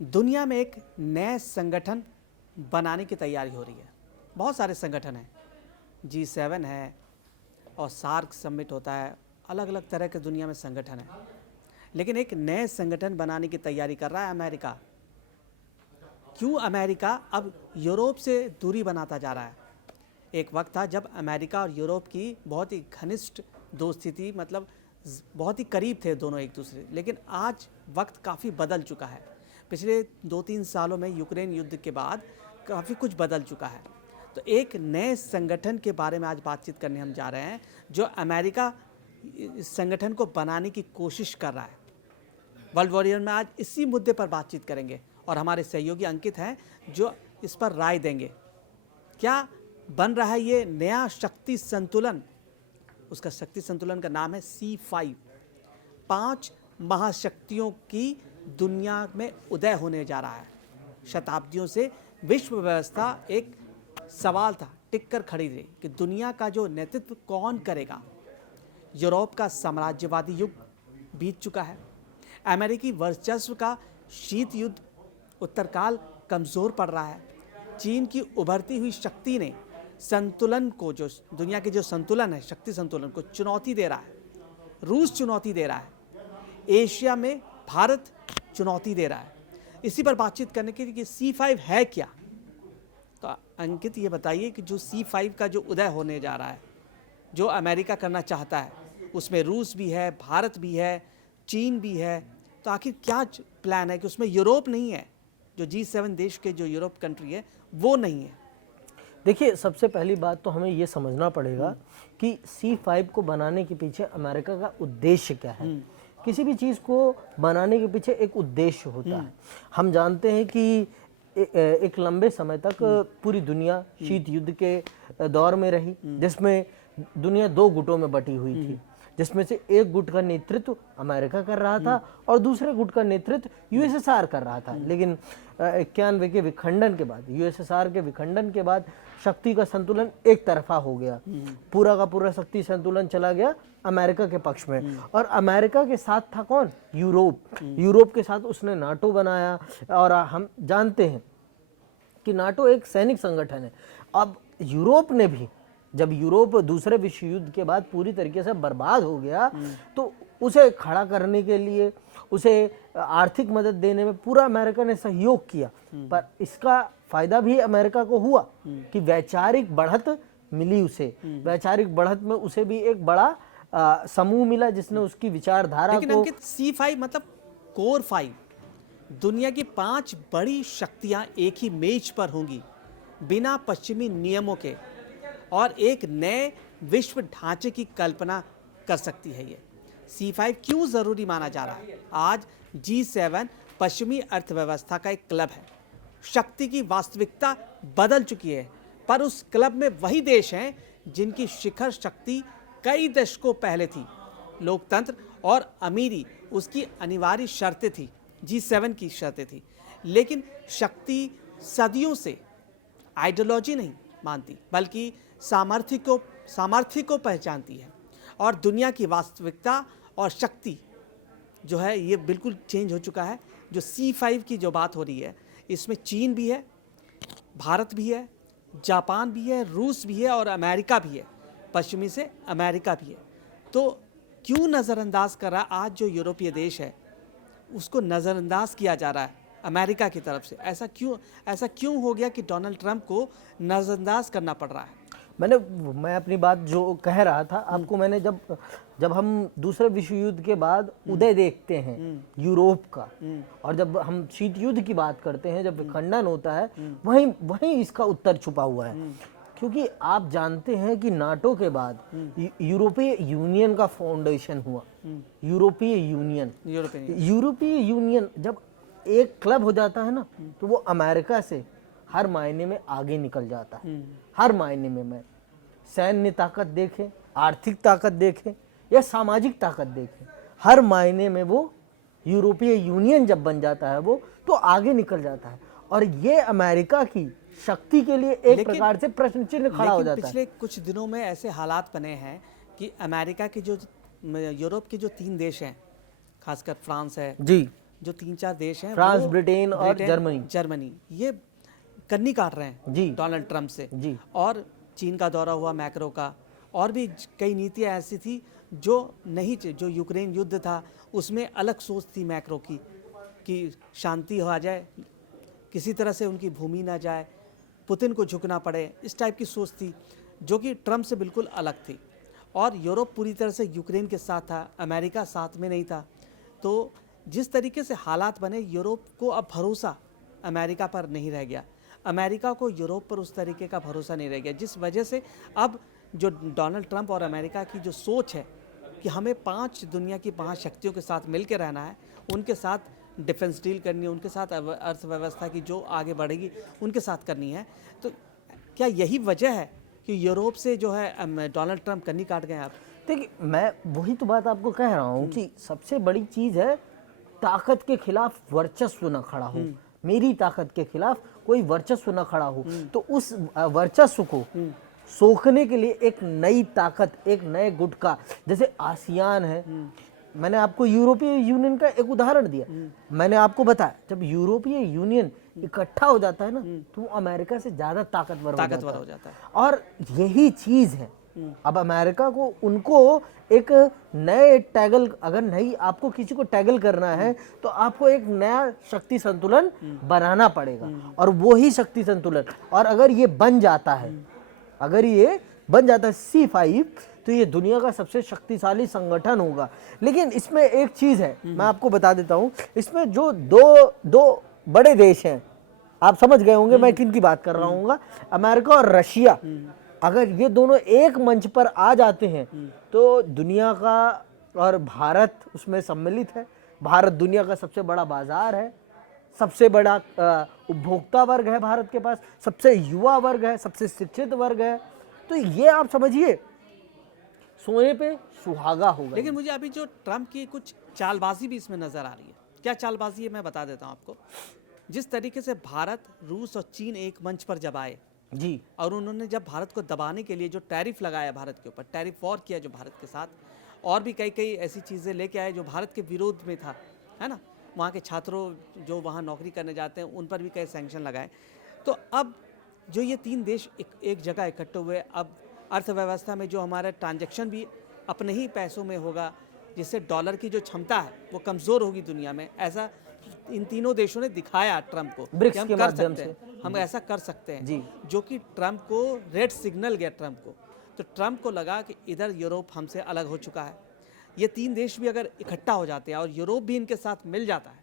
दुनिया में एक नए संगठन बनाने की तैयारी हो रही है। बहुत सारे संगठन हैं, G7 है और सार्क समिट होता है, अलग अलग तरह के दुनिया में संगठन है। लेकिन एक नए संगठन बनाने की तैयारी कर रहा है अमेरिका। क्यों अमेरिका अब यूरोप से दूरी बनाता जा रहा है? एक वक्त था जब अमेरिका और यूरोप की बहुत ही घनिष्ठ दोस्ती थी, मतलब बहुत ही करीब थे दोनों एक दूसरे। लेकिन आज वक्त काफ़ी बदल चुका है। पिछले 2-3 सालों में यूक्रेन युद्ध के बाद काफ़ी कुछ बदल चुका है। तो एक नए संगठन के बारे में आज बातचीत करने हम जा रहे हैं, जो अमेरिका इस संगठन को बनाने की कोशिश कर रहा है। वर्ल्ड वॉरियर में आज इसी मुद्दे पर बातचीत करेंगे और हमारे सहयोगी अंकित हैं जो इस पर राय देंगे। क्या बन रहा है ये नया शक्ति संतुलन? उसका शक्ति संतुलन का नाम है C5। 5 महाशक्तियों की दुनिया में उदय होने जा रहा है। शताब्दियों से विश्व व्यवस्था एक सवाल था, टिक कर खड़ी रही कि दुनिया का जो नेतृत्व कौन करेगा। यूरोप का साम्राज्यवादी युग बीत चुका है। अमेरिकी वर्चस्व का शीत युद्ध उत्तरकाल कमज़ोर पड़ रहा है। चीन की उभरती हुई शक्ति ने संतुलन को, जो दुनिया के जो संतुलन है, शक्ति संतुलन को चुनौती दे रहा है। रूस चुनौती दे रहा है। एशिया में भारत चुनौती दे रहा है। इसी पर बातचीत करने के लिए कि C5 है क्या, तो अंकित ये बताइए कि जो C5 का जो उदय होने जा रहा है, जो अमेरिका करना चाहता है, उसमें रूस भी है, भारत भी है, चीन भी है, तो आखिर क्या प्लान है कि उसमें यूरोप नहीं है, जो G7 देश के जो यूरोप कंट्री है वो नहीं है? देखिए, सबसे पहली बात तो हमें ये समझना पड़ेगा कि C5 को बनाने के पीछे अमेरिका का उद्देश्य क्या है। किसी भी चीज़ को बनाने के पीछे एक उद्देश्य होता है। हम जानते हैं कि एक लंबे समय तक पूरी दुनिया शीत युद्ध के दौर में रही, जिसमें दुनिया 2 गुटों में बटी हुई थी, जिसमें से एक गुट का नेतृत्व अमेरिका कर रहा था और दूसरे गुट का नेतृत्व USSR कर रहा था। लेकिन 91 के विखंडन के बाद, USSR के विखंडन के बाद शक्ति का संतुलन एक तरफा हो गया। पूरा का पूरा शक्ति संतुलन चला गया अमेरिका के पक्ष में। और अमेरिका के साथ था कौन? यूरोप। यूरोप के साथ उसने नाटो बनाया। और हम जानते हैं कि नाटो एक सैनिक संगठन है। अब यूरोप ने भी, जब यूरोप दूसरे विश्व युद्ध के बाद पूरी तरीके से बर्बाद हो गया, तो उसे खड़ा करने के लिए, उसे आर्थिक मदद देने में पूरा अमेरिका ने सहयोग किया। पर इसका फायदा भी अमेरिका को हुआ कि वैचारिक बढ़त मिली उसे। वैचारिक बढ़त में उसे भी एक बड़ा समूह मिला जिसने उसकी विचारधारा लेकिन अंकित C5 मतलब कोर 5, दुनिया की 5 बड़ी शक्तियां एक ही मेज पर होंगी, बिना पश्चिमी नियमों के, और एक नए विश्व ढांचे की कल्पना कर सकती है। ये C5 क्यों जरूरी माना जा रहा है? आज G7 पश्चिमी अर्थव्यवस्था का एक क्लब है। शक्ति की वास्तविकता बदल चुकी है, पर उस क्लब में वही देश हैं जिनकी शिखर शक्ति कई दशकों पहले थी। लोकतंत्र और अमीरी उसकी अनिवार्य शर्तें थी, G7 की शर्तें थी। लेकिन शक्ति सदियों से आइडियोलॉजी नहीं मानती, बल्कि सामर्थ्य को पहचानती है। और दुनिया की वास्तविकता और शक्ति जो है ये बिल्कुल चेंज हो चुका है। जो C5 की जो बात हो रही है, इसमें चीन भी है, भारत भी है, जापान भी है, रूस भी है और अमेरिका भी है। पश्चिमी से अमेरिका भी है। तो क्यों नज़रअंदाज कर रहा है आज जो यूरोपीय देश है, उसको नज़रअंदाज किया जा रहा है अमेरिका की तरफ से? ऐसा क्यों हो गया कि डोनाल्ड ट्रंप को नज़रअंदाज करना पड़ रहा है? मैं अपनी बात जो कह रहा था आपको, मैंने जब हम दूसरे विश्व युद्ध के बाद उदय देखते हैं यूरोप का, और जब हम शीत युद्ध की बात करते हैं, जब विखंडन होता है, वहीं इसका उत्तर छुपा हुआ है। क्योंकि आप जानते हैं कि नाटो के बाद यूरोपीय यूनियन का फाउंडेशन हुआ। यूरोपीय यूनियन जब एक क्लब हो जाता है ना, तो वो अमेरिका से हर मायने में आगे निकल जाता है। हर मायने में, मैं सैन्य ताकत देखें, आर्थिक ताकत देखें या सामाजिक ताकत देखें, हर मायने में वो यूरोपीय यूनियन जब बन जाता है वो, तो आगे निकल जाता है। और ये अमेरिका की शक्ति के लिए एक प्रकार से प्रश्न चिन्ह खड़ा हो जाता है। पिछले कुछ दिनों में ऐसे हालात बने हैं कि अमेरिका के जो यूरोप के जो 3 देश हैं, खासकर फ्रांस है, जी, जो 3-4 देश हैं, फ्रांस, वो ब्रिटेन और जर्मनी ये कन्नी काट रहे हैं जी डोनाल्ड ट्रंप से। जी और चीन का दौरा हुआ, मैक्रो का, और भी कई नीतियाँ ऐसी थी जो नहीं, जो यूक्रेन युद्ध था उसमें अलग सोच थी मैक्रो की कि शांति हो जाए, किसी तरह से उनकी भूमि ना जाए, पुतिन को झुकना पड़े, इस टाइप की सोच थी जो कि ट्रंप से बिल्कुल अलग थी। और यूरोप पूरी तरह से यूक्रेन के साथ था, अमेरिका साथ में नहीं था। तो जिस तरीके से हालात बने, यूरोप को अब भरोसा अमेरिका पर नहीं रह गया, अमेरिका को यूरोप पर उस तरीके का भरोसा नहीं रह गया, जिस वजह से अब जो डोनाल्ड ट्रंप और अमेरिका की जो सोच है कि हमें दुनिया की 5 शक्तियों के साथ मिल के रहना है, उनके साथ डिफेंस डील करनी है, उनके साथ अर्थव्यवस्था की जो आगे बढ़ेगी उनके साथ करनी है। तो क्या यही वजह है कि यूरोप से जो है डोनाल्ड ट्रंप कन्नी काट गए आप? देखिए, मैं वही तो बात आपको कह रहा हूँ कि सबसे बड़ी चीज है ताकत के खिलाफ वर्चस्व न खड़ा हो। मेरी ताकत के खिलाफ कोई वर्चस्व न खड़ा हो, तो उस वर्चस्व को सोखने के लिए एक नई ताकत, एक नए गुट का, जैसे आसियान है। मैंने आपको यूरोपीय यूनियन का एक उदाहरण दिया। मैंने आपको बताया जब यूरोपीय यूनियन इकट्ठा हो जाता है ना, तो वो अमेरिका से ज्यादा ताकतवर हो जाता है। और यही चीज है, अब अमेरिका को, उनको एक नए टैगल, अगर नहीं आपको किसी को टैगल करना है तो आपको एक नया शक्ति संतुलन बनाना पड़ेगा। और वो ही शक्ति संतुलन, और अगर ये बन जाता है, अगर ये बन जाता है C5, तो ये दुनिया का सबसे शक्तिशाली संगठन होगा। लेकिन इसमें एक चीज है, मैं आपको बता देता हूं, इसमें जो दो बड़े देश हैं, आप समझ गए होंगे मैं किन की बात कर रहा हूँ, अमेरिका और रशिया। अगर ये दोनों एक मंच पर आ जाते हैं तो दुनिया का, और भारत उसमें सम्मिलित है, भारत दुनिया का सबसे बड़ा बाजार है, सबसे बड़ा उपभोक्ता वर्ग है भारत के पास, सबसे युवा वर्ग है, सबसे शिक्षित वर्ग है। तो ये आप समझिए सोने पे सुहागा होगा। लेकिन मुझे अभी जो ट्रंप की कुछ चालबाजी भी इसमें नजर आ रही है। क्या चालबाजी है मैं बता देता हूं आपको। जिस तरीके से भारत, रूस और चीन एक मंच पर जब आए जी, और उन्होंने जब भारत को दबाने के लिए जो टैरिफ लगाया भारत के ऊपर, टैरिफ वॉर किया जो भारत के साथ, और भी कई ऐसी चीज़ें लेके आए जो भारत के विरोध में था, है ना। वहाँ के छात्रों जो वहाँ नौकरी करने जाते हैं उन पर भी कई सैंक्शन लगाए। तो अब जो ये 3 देश एक जगह इकट्ठे हुए, अब अर्थव्यवस्था में जो हमारा ट्रांजैक्शन भी अपने ही पैसों में होगा, जिससे डॉलर की जो क्षमता है वो कमज़ोर होगी दुनिया में। ऐसा इन तीनों देशों ने दिखाया ट्रंप को कि हम कर सकते हैं, हम ऐसा कर सकते हैं जी। जो कि ट्रंप को रेड सिग्नल गया ट्रंप को। तो ट्रंप को लगा कि इधर यूरोप हमसे अलग हो चुका है, ये 3 देश भी अगर इकट्ठा हो जाते हैं और यूरोप भी इनके साथ मिल जाता है,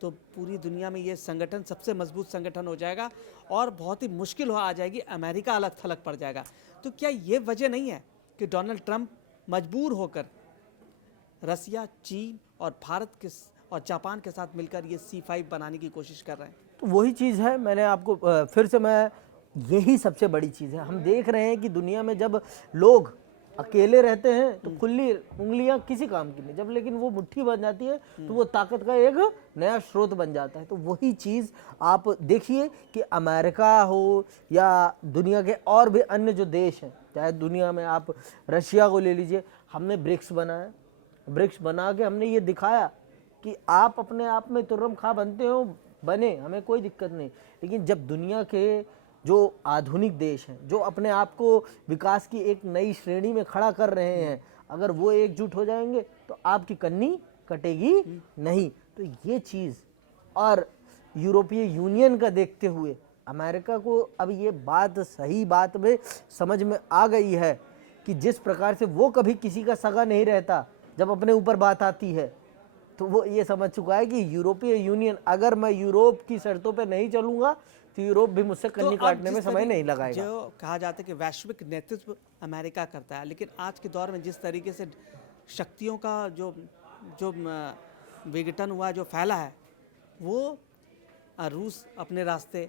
तो पूरी दुनिया में ये संगठन सबसे मजबूत संगठन हो जाएगा और बहुत ही मुश्किल हो आ जाएगी, अमेरिका अलग थलग पड़ जाएगा। तो क्या ये वजह नहीं है कि डोनाल्ड ट्रंप मजबूर होकर रसिया, चीन और भारत के और जापान के साथ मिलकर ये C5 बनाने की कोशिश कर रहे हैं? तो वही चीज़ है, मैंने आपको फिर से, मैं यही सबसे बड़ी चीज़ है। हम देख रहे हैं कि दुनिया में जब लोग अकेले रहते हैं तो खुली उंगलियां किसी काम की नहीं, जब लेकिन वो मुट्ठी बन जाती है तो वो ताकत का एक नया स्रोत बन जाता है। तो वही चीज़ आप देखिए कि अमेरिका हो या दुनिया के और भी अन्य जो देश हैं, चाहे दुनिया में आप रशिया को ले लीजिए, हमने ब्रिक्स बनाया, ब्रिक्स बना के हमने ये दिखाया कि आप अपने आप में तुर्रम खा बनते हो, बने, हमें कोई दिक्कत नहीं। लेकिन जब दुनिया के जो आधुनिक देश हैं, जो अपने आप को विकास की एक नई श्रेणी में खड़ा कर रहे हैं, अगर वो एकजुट हो जाएंगे तो आपकी कन्नी कटेगी नहीं। तो ये चीज़, और यूरोपीय यूनियन का देखते हुए अमेरिका को अब ये बात, सही बात में समझ में आ गई है कि जिस प्रकार से वो कभी किसी का सगा नहीं रहता, जब अपने ऊपर बात आती है तो वो ये समझ चुका है कि यूरोपीय यूनियन, अगर मैं यूरोप की शर्तों पे नहीं चलूंगा तो यूरोप भी मुझसे कन्नी काटने में समय नहीं लगाएगा। जो कहा जाता है कि वैश्विक नेतृत्व अमेरिका करता है, लेकिन आज के दौर में जिस तरीके से शक्तियों का जो जो विघटन हुआ, जो फैला है, वो रूस अपने रास्ते,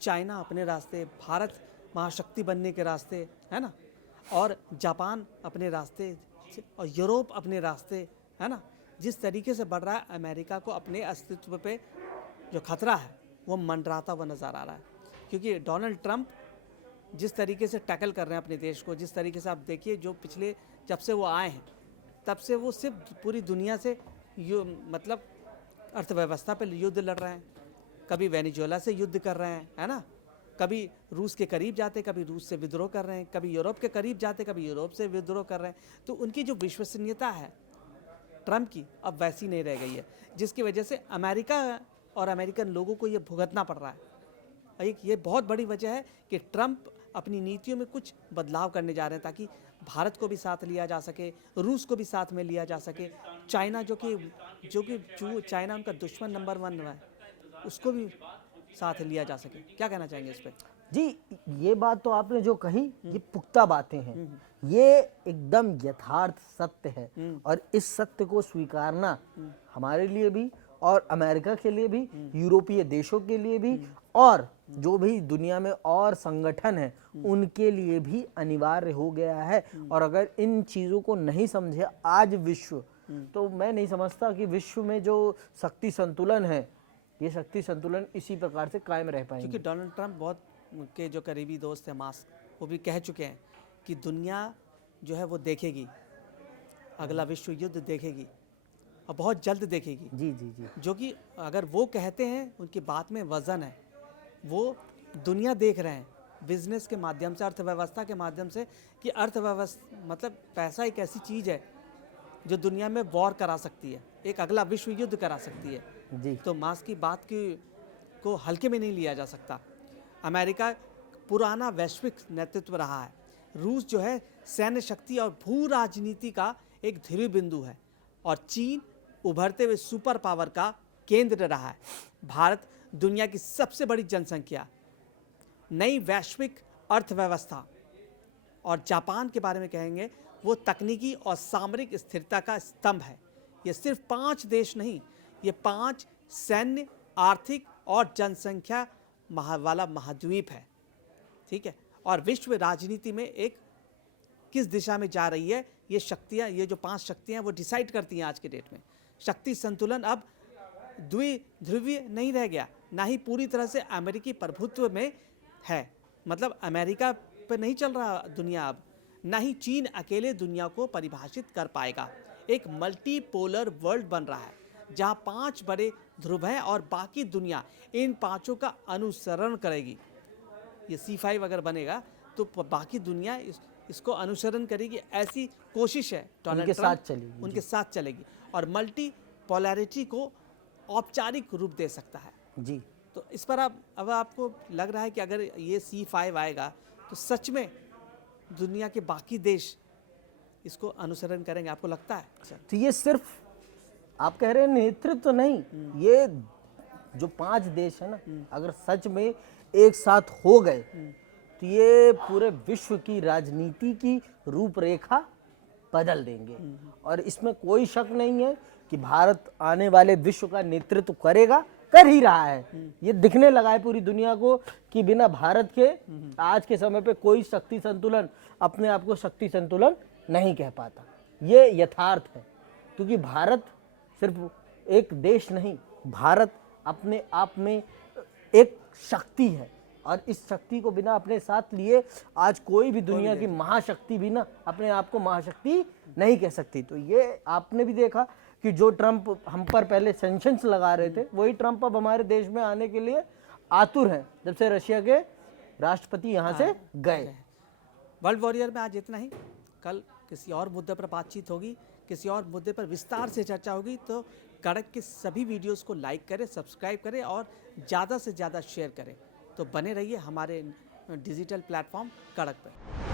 चाइना अपने रास्ते, भारत महाशक्ति बनने के रास्ते, है ना, और जापान अपने रास्ते और यूरोप अपने रास्ते, है ना। जिस तरीके से बढ़ रहा है, अमेरिका को अपने अस्तित्व पे जो खतरा है वो मंडराता हुआ नज़र आ रहा है। क्योंकि डोनाल्ड ट्रंप जिस तरीके से टैकल कर रहे हैं अपने देश को, जिस तरीके से आप देखिए, जो पिछले, जब से वो आए हैं तब से वो सिर्फ पूरी दुनिया से मतलब अर्थव्यवस्था पे युद्ध लड़ रहे हैं, कभी वेनेजुएला से युद्ध कर रहे हैं, है ना, कभी रूस के करीब जाते, कभी रूस से विद्रोह कर रहे हैं, कभी यूरोप के करीब जाते, कभी यूरोप से विद्रोह कर रहे हैं। तो उनकी जो विश्वसनीयता है ट्रंप की अब वैसी नहीं रह गई है, जिसकी वजह से अमेरिका और अमेरिकन लोगों को ये भुगतना पड़ रहा है। एक ये बहुत बड़ी वजह है कि ट्रंप अपनी नीतियों में कुछ बदलाव करने जा रहे हैं ताकि भारत को भी साथ लिया जा सके, रूस को भी साथ में लिया जा सके, चाइना जो चाइना उनका दुश्मन नंबर 1 है, उसको भी साथ लिया जा सके। क्या कहना चाहेंगे इस पे? जी, ये बात तो आपने जो कही ये पुख्ता बातें हैं, ये एकदम यथार्थ सत्य है और इस सत्य को स्वीकारना हमारे लिए भी और अमेरिका के लिए भी, यूरोपीय देशों के लिए भी और जो भी दुनिया में और संगठन है उनके लिए भी अनिवार्य हो गया है। और अगर इन चीज़ों को नहीं समझे आज विश्व, तो मैं नहीं समझता कि विश्व में जो शक्ति संतुलन है, ये शक्ति संतुलन इसी प्रकार से कायम रह पाएंगे। क्योंकि डोनाल्ड ट्रंप बहुत के जो करीबी दोस्त हैं मास्क, वो भी कह चुके हैं कि दुनिया जो है वो देखेगी, अगला विश्व युद्ध देखेगी और बहुत जल्द देखेगी। जी जी जी, जो कि अगर वो कहते हैं, उनकी बात में वजन है, वो दुनिया देख रहे हैं बिजनेस के माध्यम से, अर्थव्यवस्था के माध्यम से, कि अर्थव्यवस्था मतलब पैसा एक ऐसी चीज़ है जो दुनिया में वॉर करा सकती है, एक अगला विश्व युद्ध करा सकती है जी। तो मास्क की बात को हल्के में नहीं लिया जा सकता। अमेरिका पुराना वैश्विक नेतृत्व रहा है, रूस जो है सैन्य शक्ति और भू राजनीति का एक ध्रुव बिंदु है और चीन उभरते हुए सुपर पावर का केंद्र रहा है। भारत दुनिया की सबसे बड़ी जनसंख्या, नई वैश्विक अर्थव्यवस्था और जापान के बारे में कहेंगे वो तकनीकी और सामरिक स्थिरता का स्तंभ है। ये सिर्फ 5 देश नहीं, ये 5 सैन्य, आर्थिक और जनसंख्या वाला महाद्वीप है, ठीक है। और विश्व राजनीति में एक किस दिशा में जा रही है, ये शक्तियाँ, ये जो 5 शक्तियाँ वो डिसाइड करती हैं आज के डेट में। शक्ति संतुलन अब द्विध्रुवीय नहीं रह गया, ना ही पूरी तरह से अमेरिकी प्रभुत्व में है, मतलब अमेरिका पे नहीं चल रहा दुनिया अब, ना ही चीन अकेले दुनिया को परिभाषित कर पाएगा। एक मल्टीपोलर वर्ल्ड बन रहा है जहां 5 बड़े ध्रुव हैं और बाकी दुनिया इन 5 का अनुसरण करेगी। ये C5 अगर बनेगा तो बाकी दुनिया इसको अनुसरण करेगी, ऐसी कोशिश है डोनाल्ड ट्रंप उनके साथ चलेगी और मल्टी पोलैरिटी को औपचारिक रूप दे सकता है जी। तो इस पर अब आपको लग रहा है कि अगर ये C5 आएगा तो सच में दुनिया के बाकी देश इसको अनुसरण करेंगे, आपको लगता है? तो ये सिर्फ आप कह रहे हैं नेतृत्व तो नहीं, ये जो 5 देश है ना, अगर सच में एक साथ हो गए तो ये पूरे विश्व की राजनीति की रूपरेखा बदल देंगे और इसमें कोई शक नहीं है कि भारत आने वाले विश्व का नेतृत्व करेगा, कर ही रहा है। ये दिखने लगा है पूरी दुनिया को कि बिना भारत के आज के समय पे कोई शक्ति संतुलन अपने आप को शक्ति संतुलन नहीं कह पाता। ये यथार्थ है क्योंकि भारत सिर्फ एक देश नहीं, भारत अपने आप में एक शक्ति है और इस शक्ति को बिना अपने साथ लिए आज कोई भी दुनिया की महाशक्ति भी ना अपने आप को महाशक्ति नहीं कह सकती। तो ये आपने भी देखा कि जो ट्रंप हम पर पहले सैंक्शंस लगा रहे थे, वही ट्रंप अब हमारे देश में आने के लिए आतुर हैं जब से रशिया के राष्ट्रपति यहाँ से गए। वर्ल्ड वॉरियर में आज इतना ही, कल किसी और मुद्दे पर बातचीत होगी, किसी और मुद्दे पर विस्तार से चर्चा होगी। तो कड़क के सभी वीडियोस को लाइक करें, सब्सक्राइब करें और ज़्यादा से ज़्यादा शेयर करें। तो बने रहिए हमारे डिजिटल प्लेटफॉर्म कड़क पर।